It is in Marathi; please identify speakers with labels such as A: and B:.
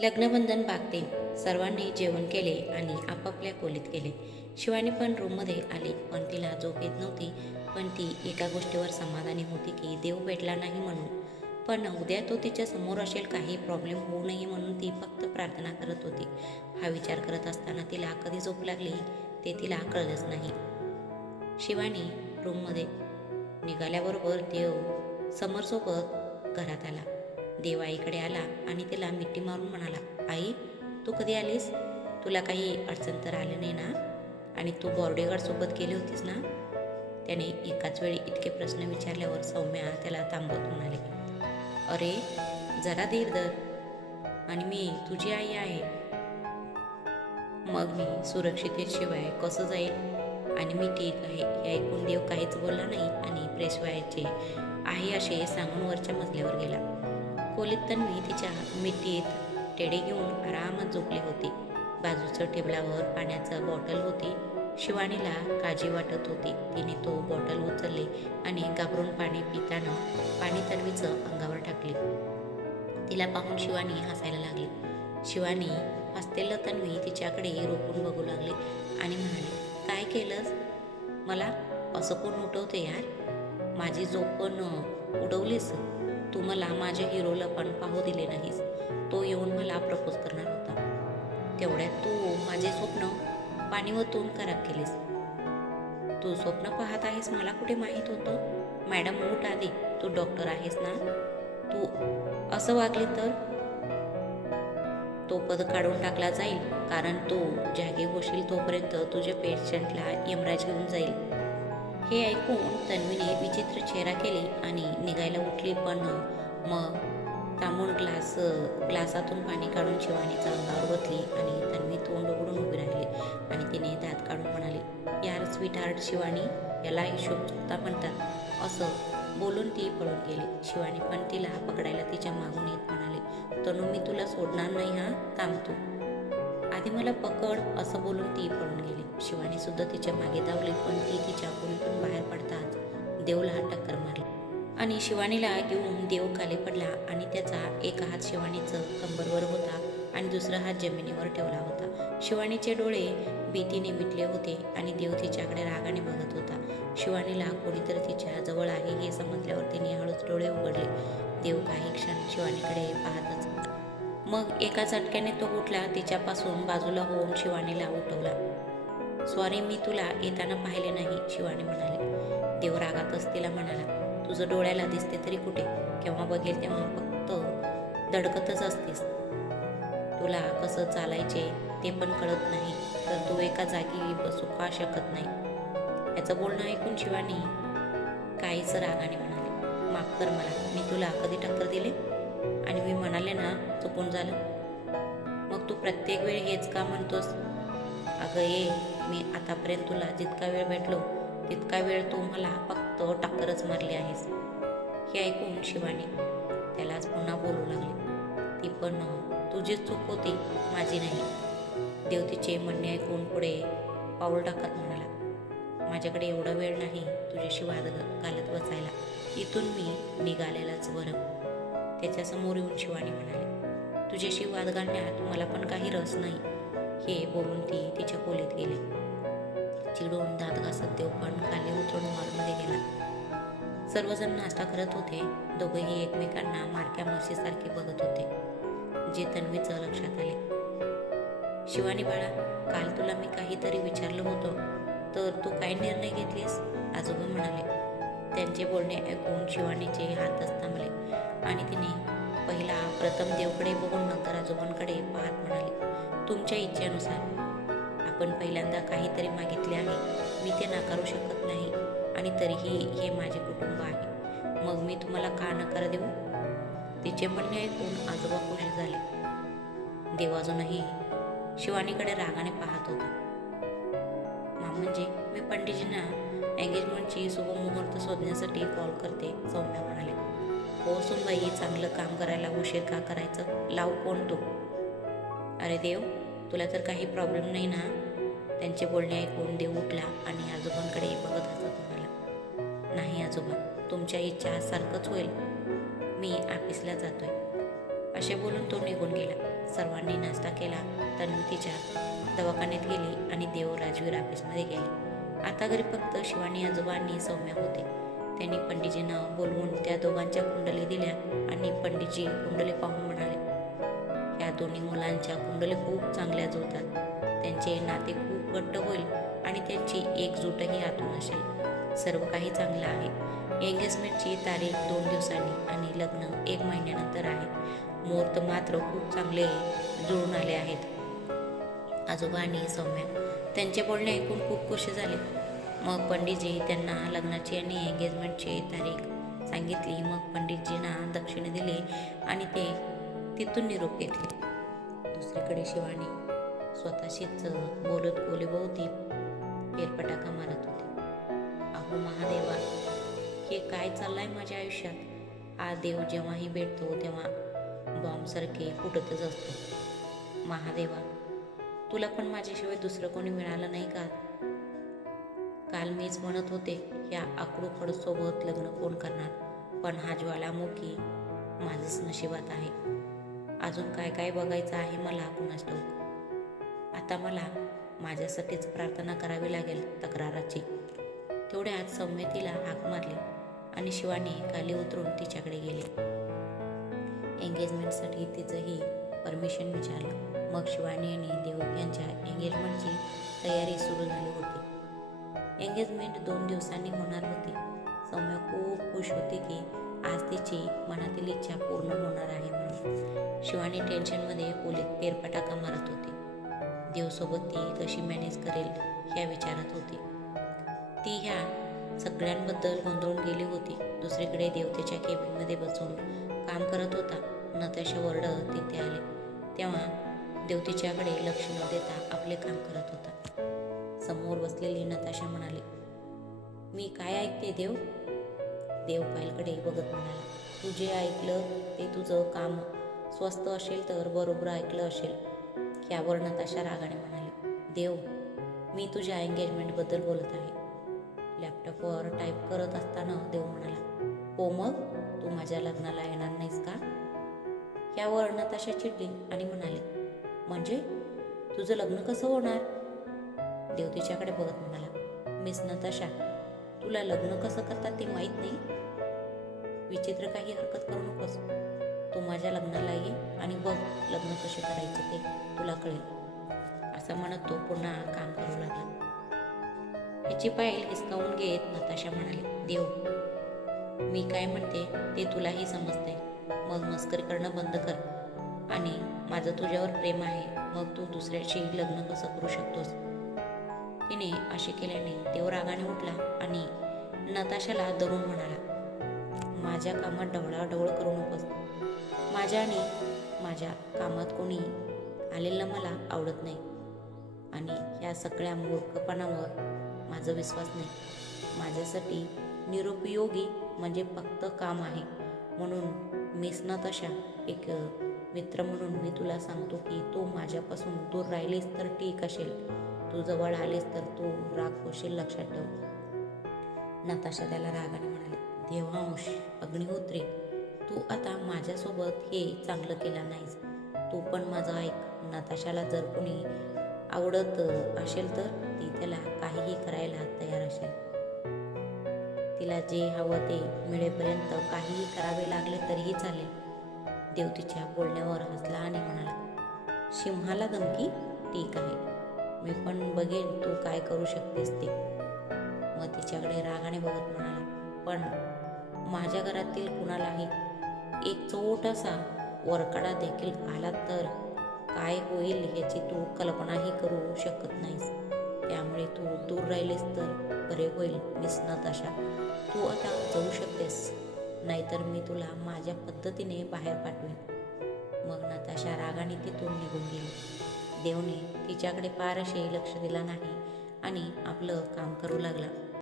A: लग्नबंधन बागते. सर्वांनी जेवण केले आणि आपापल्या खोलीत गेले. शिवानी पण रूममध्ये आली पण तिला झोप येत नव्हती. पण ती एका गोष्टीवर समाधानी होती की देव भेटला नाही म्हणून. पण उद्या तो तिच्या समोर असेल काही प्रॉब्लेम होऊ नये म्हणून ती फक्त प्रार्थना करत होती. हा विचार करत असताना तिला कधी झोप लागली ते तिला कळलंच नाही. शिवानी रूममध्ये निघाल्याबरोबर देव समरसोबत घरात आला. देव आईकडे आला आणि तिला मिठी मारून म्हणाला आई तू कधी आलीस? तुला काही अडचण तर आली नाही ना? आणि तू बॉर्डेगार्डसोबत गेली होतीस ना? त्याने एकाच वेळी इतके प्रश्न विचारल्यावर सौम्या त्याला थांबवत म्हणाले अरे जरा धीर धर आणि मी तुझी आई आहे. मग मी सुरक्षितेशिवाय कसं जाईल? आणि मी ठीक आहे हे ऐकून देव काहीच बोलला नाही आणि प्रेशवायचे व्हायचे आहे असे सांगून वरच्या मजल्यावर गेला. खोलीत तन्वी तिच्या मिठीत टेडे घेऊन आरामात झोपली होती. बाजूच्या टेबलावर पाण्याचं बॉटल होती. शिवानीला काळजी वाटत होती. तिने तो बॉटल उचलले आणि घाबरून पाणी पिताना पाणी तन्वीचं अंगावर टाकले. तिला पाहून शिवानी हसायला लागली. शिवानी हसतेलं तन्वी तिच्याकडे रोखून बघू लागले आणि म्हणाले काय केलंस? मला असं कोण उठवते यार? माझी झोप पण उडवलीस? तू मला माझ्या हिरोला पण पाहू दिले नाहीस. तो येऊन मला प्रपोज करणार होता. तेवढ्यात तू माझे स्वप्न पाणी वतून खराब केलेस. तू स्वप्न पाहत आहेस मला कुठे माहीत होतं? मॅडम उठ आधी. तू डॉक्टर आहेस ना? तू असं वागले तर? तो पद काढून टाकला जाईल. कारण तू जागे होशील तोपर्यंत तुझ्या पेशंटला यमराज घेऊन जाईल. हे ऐकून तन्वीने विचित्र चेहरा केली आणि निघायला उठली पण मग थांबून ग्लास ग्लासातून पाणी काढून शिवानीचा अंगावर बसली आणि तन्वी तोंड उघडून उभी राहिली आणि तिने दात काढून म्हणाली यार स्वीट हार्ट शिवानी याला हिशोब म्हणतात. असं बोलून ती पळून गेली. शिवानी पण तिला पकडायला तिच्या मागून येत म्हणाली तनू मी तुला सोडणार नाही हा? थांबतो आधी मला पकड असं बोलून ती पळून गेली. शिवानी सुद्धा तिच्यामागे धावली पण ती तिच्या कुणीतून बाहेर पडताच देवला टक्कर मारली. आणि शिवानीला घेऊन देव खाली पडला आणि त्याचा एक हात शिवानीचं कंबरवर होता आणि दुसरा हात जमिनीवर ठेवला होता. शिवानीचे डोळे भीतीने मिटले होते आणि देव तिच्याकडे रागाने बघत होता. शिवानीला कोणीतरी तिच्या जवळ आहे हे समजल्यावर तिने हळूच डोळे उघडले. देव काही क्षण शिवानीकडे पाहतच मग एका झटक्याने तो उठला तिच्यापासून बाजूला होऊन शिवानीला उठवला. सॉरी मी तुला येताना पाहिले नाही शिवानी म्हणाली. देव रागातच तिला म्हणाला तुझं डोळ्याला दिसते तरी कुठे? केव्हा बघेल तेव्हा फक्त दडकतच असतेस. तुला कसं चालायचे ते पण कळत नाही तर तू एका जागी बसू का शकत नाही? याचं बोलणं ऐकून शिवानी काहीच रागाने म्हणाले. माफ कर मला मी तुला कधी टक्कर दिले? आणि मी म्हणाले ना चुकून झालं. मग तू प्रत्येक वेळ हेच का म्हणतोस? अगं ये मी आतापर्यंत तुला जितका वेळ भेटलो तितका वेळ तू मला फक्त टाकरच मारली आहेस. हे ऐकून शिवानी त्यालाच पुन्हा बोलू लागली. ती पण तुझीच चूक होती माझी नाही. देव तिचे म्हणणे ऐकून पुढे पाऊल टाकत म्हणाला माझ्याकडे एवढा वेळ नाही तुझ्याशी वाद घालत बसायला. इथून मी निघालेलाच बरं. त्याच्यासमोर येऊन शिवानी म्हणाले तुझ्याशी वाद घालण्यात मला पण काही रस नाही. हे बोलून ती तिच्या खोलीत गेली. चिडून दात घासत देव पण खाली उतरून हॉलमध्ये गेला. सर्वजण नाश्ता करत होते. दोघेही एकमेकांना मारक्या म्हशीसारखे बघत होते जे तन्वीचं लक्षात आले. शिवानी बाळा काल तुला मी काहीतरी विचारलं होतं तर तू काय निर्णय घेतलीस? आजोबा म्हणाले. त्यांचे बोलणे ऐकून शिवानीचे हातच थांबले. आणि तिने पहिला प्रथम देवकडे बघून नंतर आजोबांकडे पाहत म्हणाले तुमच्या इच्छेनुसार आपण पहिल्यांदा काहीतरी मागितले आहे. मी ते नाकारू शकत नाही आणि तरीही हे माझे कुटुंब आहे. मग मी तुम्हाला का नकार देऊ? तिचे म्हणणे ऐकून आजोबा खुश झाले. देव अजूनही शिवानीकडे रागाने पाहत होता. म्हणजे मी पंडितजींना एंगेजमेंटची शुभमुहूर्त शोधण्यासाठी कॉल करते सौम्या म्हणाले. हो सुनबाई चांगलं काम करायला उशीर का करायचं? लाव कोण तू. अरे देव तुला तर काही प्रॉब्लेम नाही ना? त्यांचे बोलणे ऐकून देव उठला आणि आजोबांकडे बघत असत म्हणाला नाही आजोबा तुमच्या इच्छा सारखंच होईल. मी ऑफिसला जातोय. असे बोलून तो निघून गेला. सर्वांनी नाश्ता केला तन्वी तिच्या दवाखान्यात गेली आणि देव राजवीर ऑफिसमध्ये गेले. आता घरी फक्त शिवानी आजोबांनी सौम्या होते. त्यांनी पंडितजींना बोलवून त्या दोघांच्या कुंडली दिल्या आणि पंडितजी कुंडली पाहून म्हणाले या दोन्ही मुलांच्या कुंडली खूप चांगल्या जुळतात. त्यांचे नाते खूप घट्ट होईल आणि त्यांची एकजूटही आतून असेल. सर्व काही चांगलं आहे. एंगेजमेंटची तारीख दोन दिवसांनी आणि लग्न एक महिन्यानंतर आहे. मुहूर्त मात्र खूप चांगले जुळून आले आहेत. आजोबा आणि सौम्या त्यांचे बोलणे ऐकून खूप खुश झाले. मग पंडितजी त्यांना लग्नाची आणि एंगेजमेंटची तारीख सांगितली. मग पंडितजींना दक्षिणे दिले आणि ते तिथून निरोप घेतले. दुसरीकडे शिवानी स्वतःशीच बोलत बोलीभोवती फेरपटाका मारत होती. अहो महादेवा हे काय चाललंय माझ्या आयुष्यात? हा देव जेव्हाही भेटतो तेव्हा बॉम्बसारखे फुटतच असतो. महादेवा तुला पण माझ्याशिवाय दुसरं कोणी मिळालं नाही का? काल मीच म्हणत होते या आकडू सोबत लग्न कोण करणार? पण हा ज्वालामुखी माझंच नशिबात आहे. अजून काय काय बघायचं आहे मला कुणास ठाऊक? आता मला माझ्यासाठीच प्रार्थना करावी लागेल तक्राराची. तेवढ्यात सौम्यतीला हाक मारली आणि शिवानी खाली उतरून तिच्याकडे गेले. एंगेजमेंटसाठी तिचंही परमिशन विचारलं. मग शिवानी आणि देव यांच्या एंगेजमेंटची तयारी सुरू झाली होती. एंगेजमेंट दोन दिवसांनी होणार होती. सौम्य खूप खुश होती की आज तिची मनातील इच्छा पूर्ण होणार आहे म्हणून. शिवानी टेन्शनमध्ये खोलीत फेरफटाका मारत होती. देवसोबत ती कशी मॅनेज करेल ह्या विचारात होती. ती ह्या सगळ्यांबद्दल गोंधळून गेली होती. दुसरीकडे देवतेच्या केबिनमध्ये बसून काम करत होता. नताशा वर्ड तिथे आले. तेव्हा देवतेच्याकडे लक्ष न देता आपले काम करत होता. समोर बसलेली नताशा म्हणाली मी काय ऐकते देव? देव पायलकडे बघत म्हणाला तू जे ऐकलं ते तुझं काम स्वस्त असेल तर बरोबर ऐकलं असेल. यावर नताशा रागाने म्हणाली देव मी तुझ्या एंगेजमेंटबद्दल बोलत आहे. लॅपटॉपवर टाईप करत असताना देव म्हणाला हो मग तू माझ्या लग्नाला येणार नाहीस का? यावर नताशा चिडली आणि म्हणाली म्हणजे? तुझं लग्न कसं होणार? देव तिच्याकडे बघत म्हणाला मिस नताशा तुला लग्न कसं करतात ते माहीत नाही? विचित्र काही हरकत करू नकोस. तू माझ्या लग्नाला ये आणि बघ लग्न कसे करायचे ते तुला कळेल. असं म्हणत तो पुन्हा काम करू लागला. याची पायल हिसकावून घेत नताशा म्हणाली. देव मी काय म्हणते ते तुलाही समजते मग मस्करी करणं बंद कर. आणि माझं तुझ्यावर प्रेम आहे मग तू दुसऱ्याशी लग्न कसं करू शकतोस? तिने असे केल्याने देव रागाने उठला आणि नताशाला धरून म्हणाला माझ्या कामात ढवळाढवळ करू नकोस. माझ्या आणि माझ्या कामात कोणी आलेलं मला आवडत नाही. आणि या सगळ्या मूर्खपणावर माझा विश्वास नाही. माझ्यासाठी निरुपयोगी म्हणजे फक्त काम आहे. म्हणून मीच ना तशा एक मित्र म्हणून मी तुला सांगतो की तू माझ्यापासून दूर राहिलीस तर ठीक असेल. तू जवळ आलीस तर तू राग होशील लक्षात ठेव. नताशा त्याला रागाने म्हणाले देवांश अग्निहोत्री तू आता माझ्यासोबत हे चांगलं केलं नाहीस. तू पण माझं ऐक. नताशाला जर कोणी आवडत असेल तर ती त्याला काहीही करायला तयार असेल. तिला जे हवं ते मिळेपर्यंत काहीही करावे लागले तरीही चालेल. देव तिच्या बोलण्यावर हसला आणि म्हणाला सिंहाला धमकी? ठीक आहे. मी पण बघेन तू काय करू शकतेस ते. मग तिच्याकडे रागाने बघत म्हणाला पण माझ्या घरातील कुणालाही एक छोटासा वरकडा देखील आला तर काय होईल याची तू कल्पनाही करू शकत नाहीस. त्यामुळे तू दूर राहिलीस तर बरे होईल मिस नताशा. तू आता जाऊ शकतेस नाहीतर मी तुला माझ्या पद्धतीने बाहेर पाठवेन. मग नताशा रागाने तिथून निघून गेली. देवने तिच्याकडे फारसे लक्ष दिला नाही आणि आपलं काम करू लागला.